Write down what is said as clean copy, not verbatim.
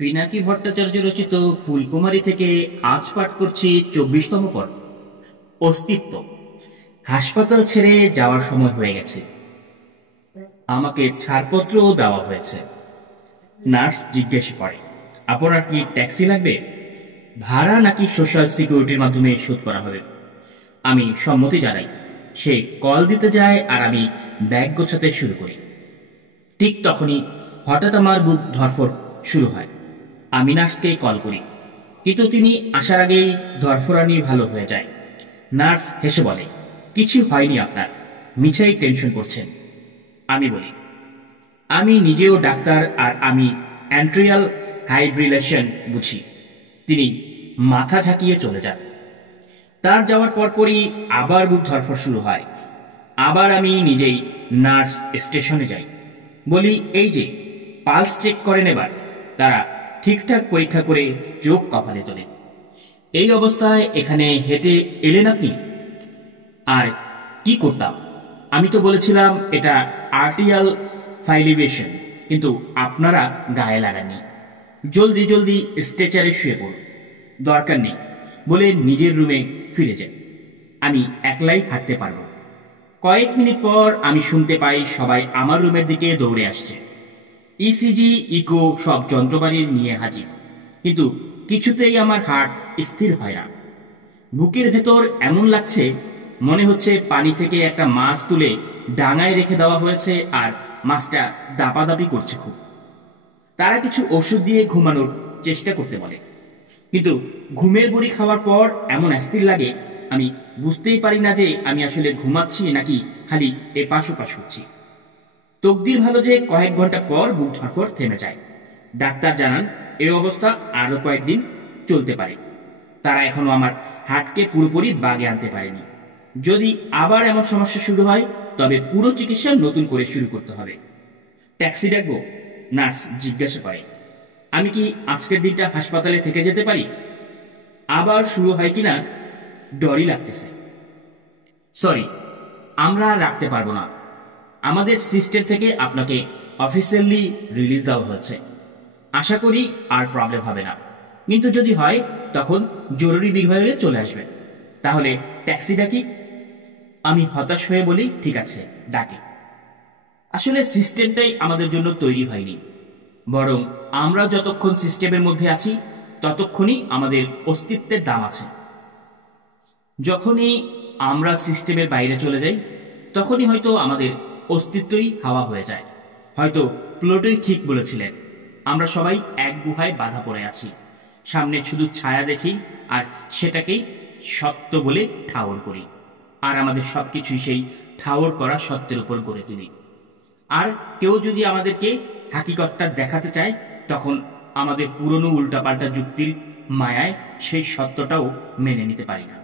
পিনাকি ভট্টাচার্য রচিত ফুলকুমারী থেকে আজ পাঠ করছি 24তম পর্ব। অস্তিত্ব। হাসপাতাল ছেড়ে যাওয়ার সময় হয়ে গেছে। আমাকে ছাড়পত্রও দেওয়া হয়েছে। নার্স জিজ্ঞেস করে, আপনার কি ট্যাক্সি লাগবে, ভাড়া নাকি সোশ্যাল সিকিউরিটির মাধ্যমে শোধ করা হবে? আমি সম্মতি জানাই। সে কল দিতে যায় আর আমি ব্যাগ গোছাতে শুরু করি। ঠিক তখনই হঠাৎ আমার বুক ধরফর শুরু হয়। আমি নার্সকে কল করি, কিন্তু তিনি আসার আগেই ধরফরানি ভালো হয়ে যায়। নার্স হেসে বলে, কিছু হয়নি আপনার, মিছেই টেনশন করছেন। আমি বলি, আমি নিজেও ডাক্তার আর আমি অ্যান্ট্রিয়াল হাইব্রিলেশন বুঝি। তিনি মাথা ঝাঁকিয়ে চলে যান। তার যাওয়ার পরপরই আবার বুক ধরফর শুরু হয়। আবার আমি নিজেই নার্স স্টেশনে যাই, বলি, এই যে পালস চেক করেন এবার। তারা ঠিকঠাক পরীক্ষা করে চোখ কপালে তোলে। এই অবস্থায় এখানে হেঁটে এলেন আপনি? আর কি করতাম? আমি তো বলেছিলাম এটা আর্টিয়াল ফাইলিভেশন, কিন্তু আপনারা গায়ে লাগাননি। জলদি জলদি স্ট্রেচারে শুয়ে পড়ুন, দরকার নেই বলে নিজের রুমে ফিরে যাই। আমি একলাই হাঁটতে পারবো। কয়েক মিনিট পর আমি শুনতে পাই সবাই আমার রুমের দিকে দৌড়ে আসছে। ইসিজি, ইকো সব যন্ত্রপাতি নিয়ে হাজির, কিন্তু কিছুতেই আমার হার্ট স্থির হয় না। বুকের ভেতর এমন লাগছে মনে হচ্ছে পানি থেকে একটা মাছ তুলে ডাঙায় রেখে দেওয়া হয়েছে আর মাছটা দাপাদাপি করছে খুব। তারা কিছু ওষুধ দিয়ে ঘুমানোর চেষ্টা করতে বলে, কিন্তু ঘুমের বড়ি খাওয়ার পর এমন অস্থির লাগে আমি বুঝতেই পারি না যে আমি আসলে ঘুমাচ্ছি নাকি খালি এপাশ ওপাশ হচ্ছি। তকদির ভালো যে কয়েক ঘন্টা পর বুক ধরফর থেমে যায়। ডাক্তার জানান এই অবস্থা আরো কয়েকদিন চলতে পারে। তারা এখনো আমার হার্টকে পুরোপুরি বাগে আনতে পারেনি। যদি আবার এমন সমস্যা শুরু হয় তবে পুরো চিকিৎসা নতুন করে শুরু করতে হবে। ট্যাক্সি ডাকবো? নার্স জিজ্ঞাসা করে। আমি কি আজকের দিনটা হাসপাতালে থেকে যেতে পারি? আবার শুরু হয় কিনা ডরই লাগতেছে। সরি, আমরা রাখতে পারবো না। আমাদের সিস্টেম থেকে আপনাকে অফিসিয়ালি রিলিজ দেওয়া হয়েছে। আশা করি আর প্রবলেম হবে না, কিন্তু যদি হয় তখন জরুরি বিভাগে চলে আসবেন। তাহলে ট্যাক্সি ডাকি? আমি হতাশ হয়ে বলি, ঠিক আছে, ডাকি। আসলে সিস্টেমটাই আমাদের জন্য তৈরি হয়নি, বরং আমরা যতক্ষণ সিস্টেমের মধ্যে আছি ততক্ষণই আমাদের অস্তিত্বের দাম আছে। যখনই আমরা সিস্টেমের বাইরে চলে যাই তখনই হয়তো আমাদের অস্তিত্বই হাওয়া হয়ে যায়। হয়তো প্লুটোই ঠিক বলেছিলেন, আমরা সবাই এক গুহায় বাধা পড়ে আছি, সামনে শুধু ছায়া দেখি আর সেটাকেই সত্য বলে ঠাওর করি, আর আমাদের সবকিছুই সেই ঠাওর করা সত্যের উপর গড়ে তুলি। আর কেউ যদি আমাদেরকে হাকিকতটা দেখাতে চায় তখন আমাদের পুরনো উল্টাপাল্টা যুক্তির মায়ায় সেই সত্যটাও মেনে নিতে পারি না।